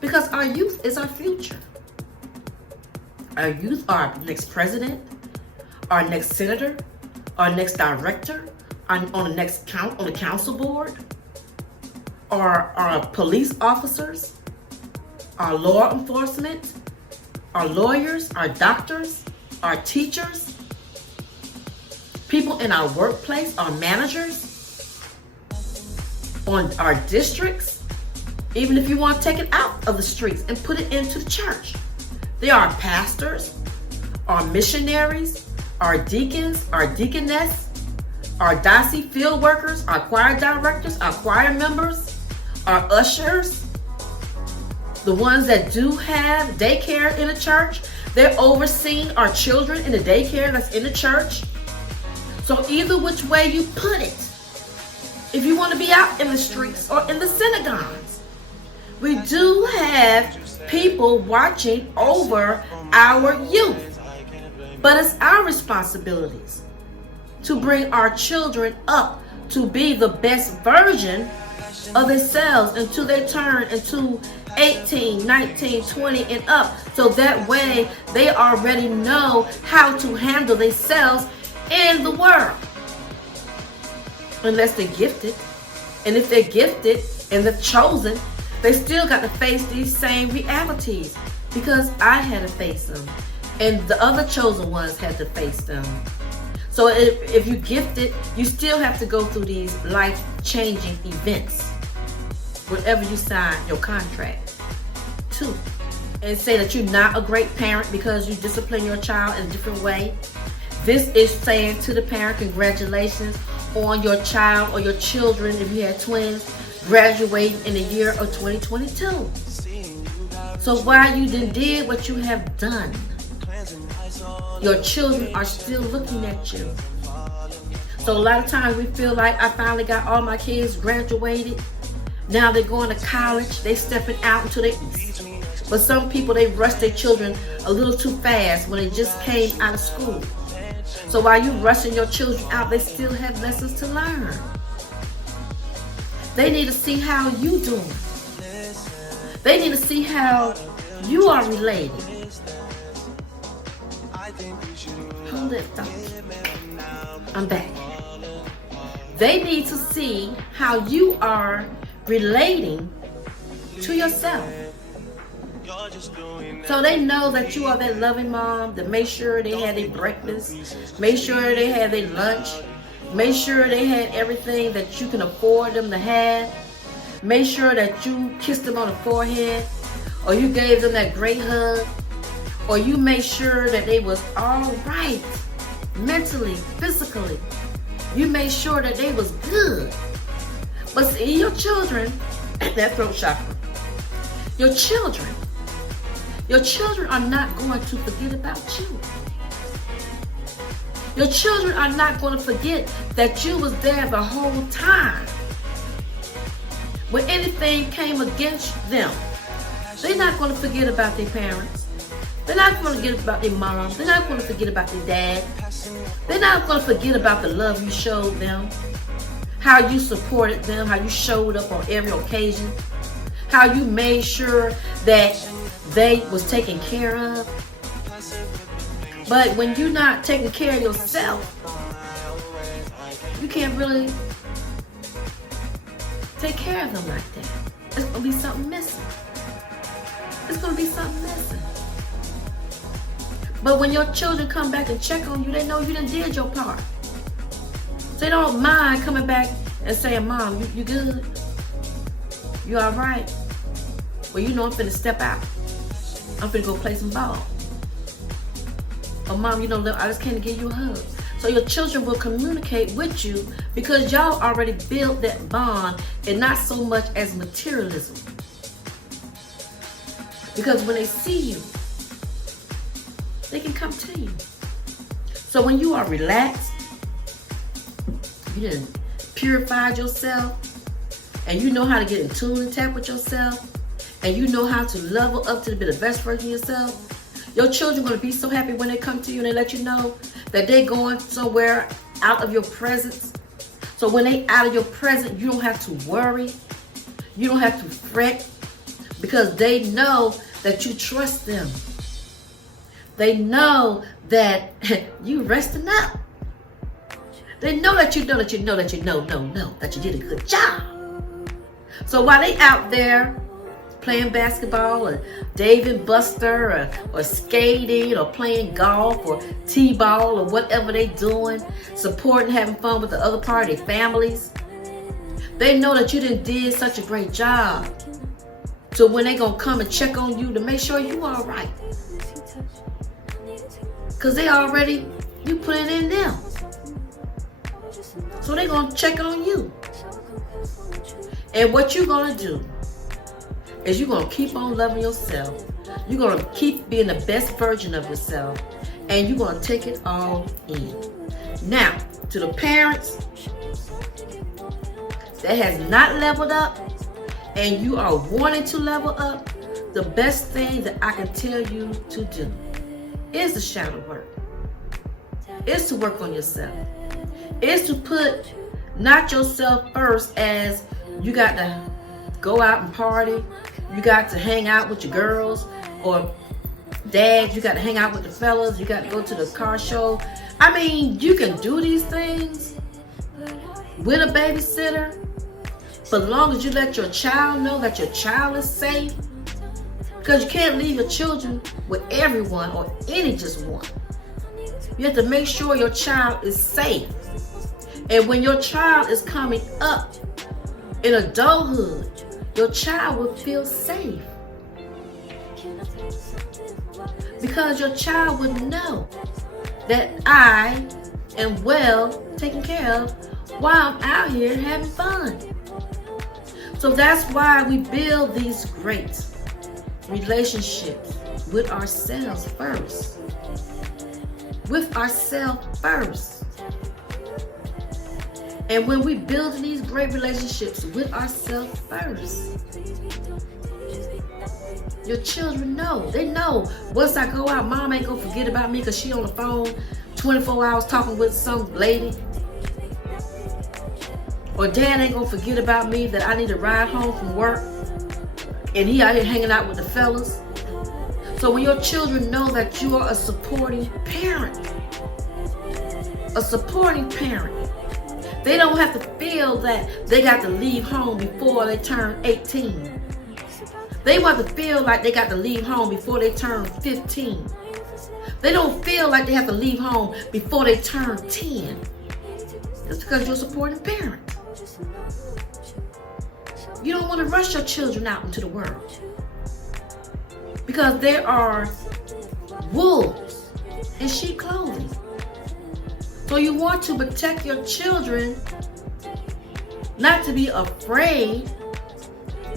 Because our youth is our future. Our youth are our next president, our next senator, our next director, on the council board, our police officers, our law enforcement, our lawyers, our doctors, our teachers, people in our workplace, our managers, on our districts. Even if you want to take it out of the streets and put it into the church. There are pastors, our missionaries, our deacons, our deaconess, our diocese field workers, our choir directors, our choir members, our ushers, the ones that do have daycare in the church. They're overseeing our children in the daycare that's in the church. So either which way you put it, if you want to be out in the streets or in the synagogues, we do have people watching over our youth. But it's our responsibilities to bring our children up to be the best version of themselves until they turn into 18, 19, 20 and up. So that way they already know how to handle themselves in the world. Unless they're gifted. And if they're gifted and they're chosen, they still got to face these same realities, because I had to face them and the other chosen ones had to face them. So if you're gifted, you still have to go through these life-changing events whenever you sign your contract too. And say that you're not a great parent because you discipline your child in a different way. This is saying to the parent, congratulations on your child or your children, if you had twins, graduating in the year of 2022. So while you did what you have done, your children are still looking at you. So a lot of times we feel like I finally got all my kids graduated. Now they're going to college. They stepping out into the east. But some people, they rush their children a little too fast when they just came out of school. So while you rushing your children out, they still have lessons to learn. They need to see how you doing. They need to see how you are related. Hold it, I'm back. They need to see how you are relating to yourself. So they know that you are that loving mom that made sure they had their breakfast, made sure they had their lunch, make sure they had everything that you can afford them to have. Make sure that you kissed them on the forehead, or you gave them that great hug, or you made sure that they was all right mentally, physically. You made sure that they was good. But see, your children, that throat chakra, your children are not going to forget about you. Your children are not going to forget that you was there the whole time. When anything came against them, they're not going to forget about their parents. They're not going to forget about their mom. They're not going to forget about their dad. They're not going to forget about the love you showed them, how you supported them, how you showed up on every occasion, how you made sure that they was taken care of. But when you're not taking care of yourself, you can't really take care of them like that. There's going to be something missing. There's going to be something missing. But when your children come back and check on you, they know you done did your part. So they don't mind coming back and saying, Mom, you good? You all right? Well, you know I'm finna step out. I'm finna go play some ball. Or Mom, you know, I just came to give you a hug. So your children will communicate with you because y'all already built that bond, and not so much as materialism. Because when they see you, they can come to you. So when you are relaxed, you done purified yourself, and you know how to get in tune and tap with yourself, and you know how to level up to be the best version of yourself, your children are going to be so happy when they come to you and they let you know that they're going somewhere out of your presence. So when they out of your presence, you don't have to worry. You don't have to fret, because they know that you trust them. They know that you resting up. They know that you know that you know that you know that you did a good job. So while they out there playing basketball or Dave and Buster or skating or playing golf or t-ball or whatever they doing, supporting, having fun with the other part of their families, they know that you did such a great job. So when they gonna come and check on you to make sure you all right, because they already, you put it in them. So they gonna check on you. And what you gonna do is you're gonna keep on loving yourself. You're gonna keep being the best version of yourself, and you're gonna take it all in. Now, to the parents that has not leveled up and you are wanting to level up, the best thing that I can tell you to do is the shadow work. It's to work on yourself. It's to put not yourself first as you got to go out and party, you got to hang out with your girls, or dads, you got to hang out with the fellas, you got to go to the car show. I mean, you can do these things with a babysitter, but as long as you let your child know that your child is safe, because you can't leave your children with everyone or any just one. You have to make sure your child is safe. And when your child is coming up in adulthood, your child will feel safe. Because your child would know that I am well taken care of while I'm out here having fun. So that's why we build these great relationships with ourselves first. With ourselves first. And when we build these great relationships with ourselves first, your children know. They know once I go out, mom ain't gonna forget about me because she on the phone 24 hours talking with some lady. Or dad ain't gonna forget about me that I need to ride home from work and he out here hanging out with the fellas. So when your children know that you are a supporting parent, they don't have to feel that they got to leave home before they turn 18. They want to feel like they got to leave home before they turn 15. They don't feel like they have to leave home before they turn 10. That's because you're a supporting parent. You don't want to rush your children out into the world, because there are wolves in sheep clothing. So you want to protect your children, not to be afraid,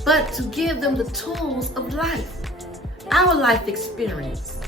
but to give them the tools of life, our life experience.